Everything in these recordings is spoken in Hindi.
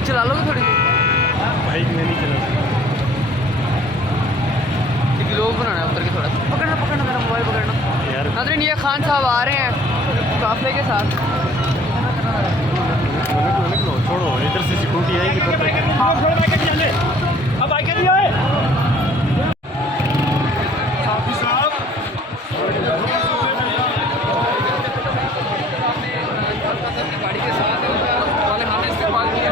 बाइक चला लोगे थोड़ी सी? बाइक में नहीं चला सकता। एक लोग बनाना है उतर के थोड़ा सा। पकड़ना पकड़ना, मेरा मोबाइल पकड़ना यार नाज़रीन। ये खान साहब आ रहे हैं काफिले के साथ। छोड़ो, इधर से सिक्योरिटी आएगी तब तक। अब आगे दिया है साहब। गाड़ी के साथ वाले खाने इस्तेमाल किया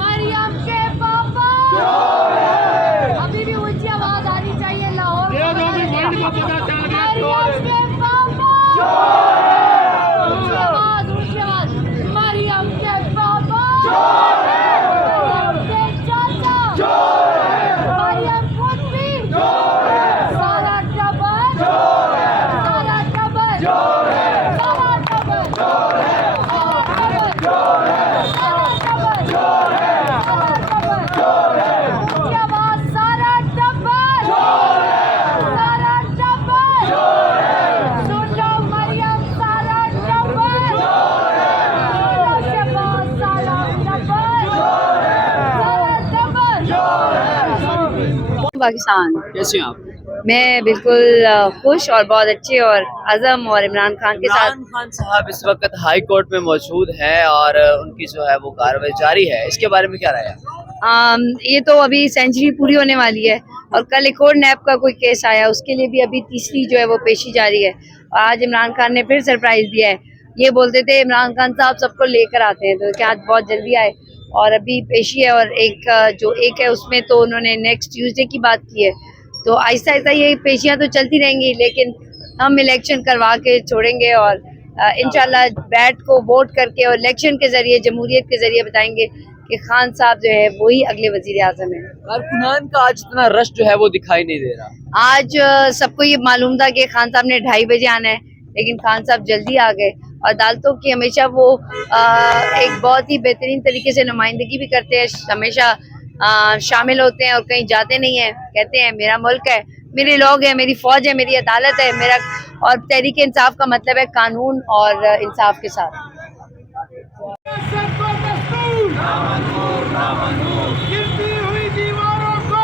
मरियम के पापा अभी भी ऊंची आवाज आनी चाहिए लाहौर में। मरियम के पापा ऊंची आवाज, ऊंची आवाज। मरियम के पापा, मरियम के चाचा, मरियम खुद भी, सारा टब्बर, सारा टब्बर, सारा टब्बर, पाकिस्तान। कैसे हैं आप? मैं बिल्कुल खुश और बहुत अच्छे और अज़म और इमरान खान के साथ। इमरान खान साहब इस वक्त हाई कोर्ट में मौजूद हैं और उनकी जो है वो कार्रवाई जारी है, इसके बारे में क्या राय है? ये तो अभी सेंचुरी पूरी होने वाली है और कल एक और नैब का कोई केस आया, उसके लिए भी अभी तीसरी जो है वो पेशी जारी है। आज इमरान खान ने फिर सरप्राइज दिया है। ये बोलते थे इमरान खान साहब सबको लेकर आते हैं, तो क्या आज बहुत जल्दी आए और अभी पेशी है। और एक है उसमें तो उन्होंने नेक्स्ट ट्यूसडे की बात की है। तो आहिस्ता आहिस्ता ये पेशियां तो चलती रहेंगी, लेकिन हम इलेक्शन करवा के छोड़ेंगे और इंशाल्लाह बैट को वोट करके और इलेक्शन के जरिए, जमहूरियत के जरिए बताएंगे कि खान साहब जो है वही अगले वजीर आजम है। कारकुनान का आज इतना रश जो है वो दिखाई नहीं दे रहा। आज सबको ये मालूम था कि खान साहब ने 2:30 बजे आना है, लेकिन खान साहब जल्दी आ गए। और अदालतों की हमेशा वो एक बहुत ही बेहतरीन तरीके से नुमाइंदगी भी करते हैं, हमेशा शामिल होते हैं और कहीं जाते नहीं हैं। कहते हैं मेरा मुल्क है, मेरे लोग हैं, मेरी फौज है, मेरी अदालत है, मेरा। और तहरीक इंसाफ का मतलब है कानून और इंसाफ के साथ। गिरती हुई दीवारों को